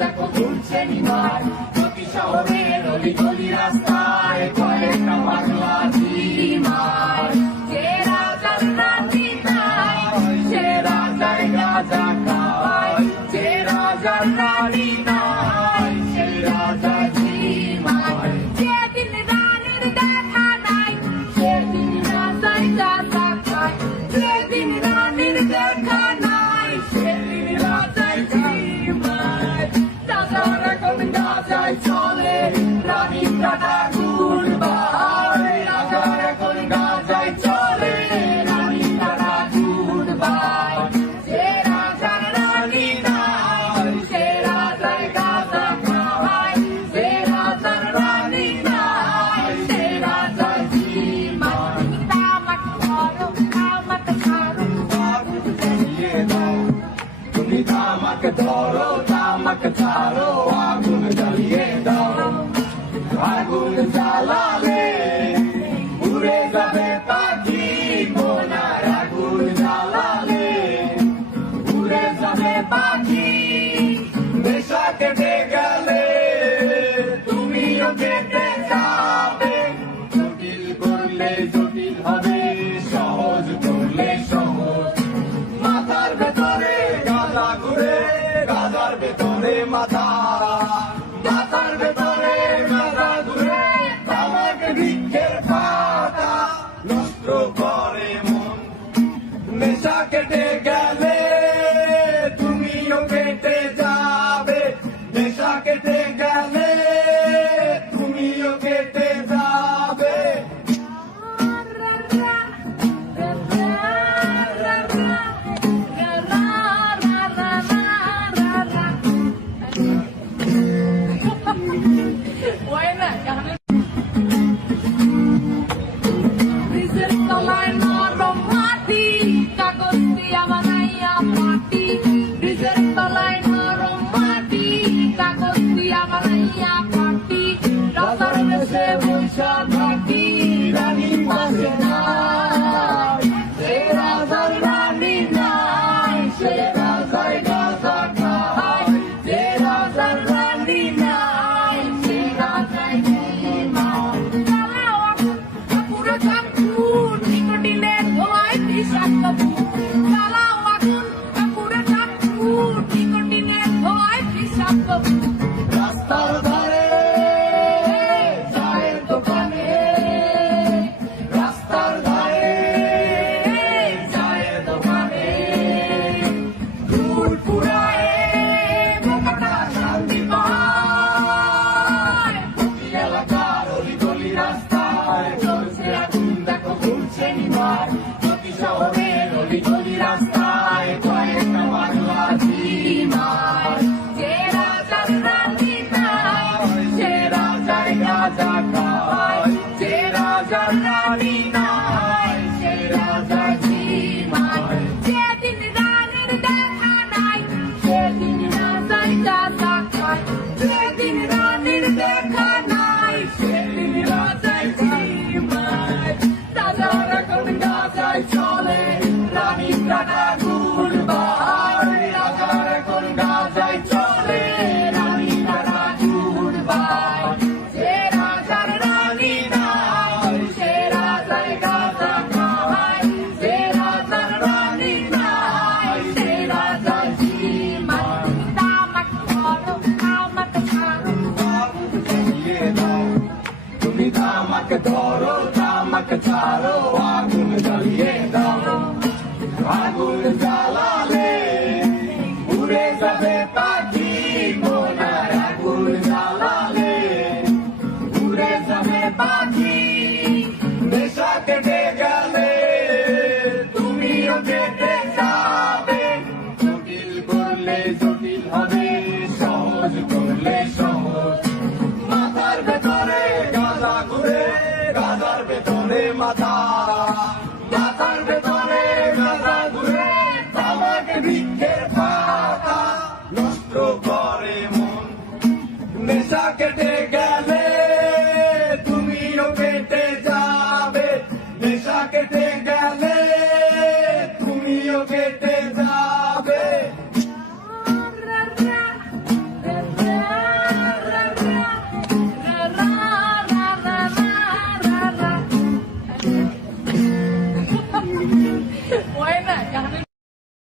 দেখো ঘুরছে নিমার প্রতি শহরের অলি গলি রাস্তায় কয়েকটা পাগলা ঝিমার যে রাজার রানী নাই সে রাজায় রাজা খায় যে রাজার রানী নাই সে রাজা ঝিমার যেদিন রানীর দেখা নাই সেদিন রাজায় রাজা খায় যেদিন রানীর দেখা নাই সেদিন রাজায় ঝিমার রাজার এখন গাজায় চলে রানী কাটা গুড়বাই রাজার এখন গাজায় চলে রানী কাটা গুড়বাই যে রাজার রানী নাই সে রাজায় গাজা খায় যে রাজার রানী নাই সে রাজায় ঝিমার তামাক ধরো তামাক ছাড়ো আগুন জ্বালিয়ে দাও তুমি তামাক ধরো তামাক ছাড়ো আগুন জ্বালিয়ে দাও আগুন জ্বালালে উড়ে যাবে পাখি মোনার আগুন জ্বালালে উড়ে যাবে পাখি নেশা কেটে গেলে তুমিও কেটে যাবে জটিল করলে জটিল হবে সহজ করলে সহজ মাথার ভেতরে গাঁজা ঘুরে গাঁজার ভেতরে মাথা মাথার ভেতরে গাঁজা ঘুরে তামাক বৃক্ষের পাতা নষ্ট করে মন নেশা কেটে গেলে তুমিও কেটে যাবে নেশা কেটে গেলে তুমিও কেটে যাবে ব্রিজের তলায় নরম মাটি কাগজ দিয়া বানাইয়া পাটি ব্রিজের তলায় নরম মাটি কাগজ দিয়া বানাইয়া পাটি রাজার দেশে বৈশা থাকি রানী পাশে নাই সে রাজার রানী নাই সে রাজায় গাজা খায় যে রাজার রানী নাই সে রাজায় ঝিমার চালাও আগুন পুরো চাঁদপুর নিকোটিনের ধোঁয়ায় বিষাক্ত চালাও আগুন পুরো চাঁদপুর নিকোটিনের ধোঁয়ায় বিষাক্ত রাস্তার ধারে চায়ের দোকানে রাস্তার ধারে চায়ের দোকানে ফুল ফুরায় বোকাটা শান্তি পায় প্রতি এলাকার অলি গলি রাস্তায় চলছে আগুন দেখো ঘুরছে নিমার প্রতি শহরের অলি গলি রাস্তায় কয়েকটা পাগলা ঝিমার যে রাজার রানী নাই সে রাজায় রাজা খায় যে রাজার রানী নাই সে রাজা ঝিমার যেদিন রানীর দেখা নাই সেদিন রাজায় রাজা খায় যেদিন রানীর দেখা নাই সেদিন রাজায় ঝিমার রাজার এখন গাজায় চলে রানী কাটা গুড়বাই রাজার এখন গাজায় চলে রানী কাটা গুড়বাই যে রাজার রানী নাই সে রাজায় গাজা খায় যে রাজার রানী নাই সে রাজায় ঝিমার তামাক ধরো তামাক ছাড়ো আগুন জ্বালিয়ে দাও তুমি তামাক ধরো তামাক ছাড়ো আগুন জ্বালিয়ে দাও আগুন জ্বালালে উড়ে যাবে পাখি মোনার আগুন জ্বালালে উড়ে যাবে পাখি নেশা কেটে গেলে তুমিও কেটে যাবে জটিল করলে জটিল হবে সহজ করলে সহজ মাথার ভেতরে গাঁজা ঘুরে গাঁজার ভেতরে মাথা মাথার ভেতরে গাঁজা ঘুরে তামাক বৃক্ষের পাতা নষ্ট করে মন নেশা কেটে গেলে তুমিও কেটে যাবে নেশা কেটে গেলে তুমিও কেটে যাবে ও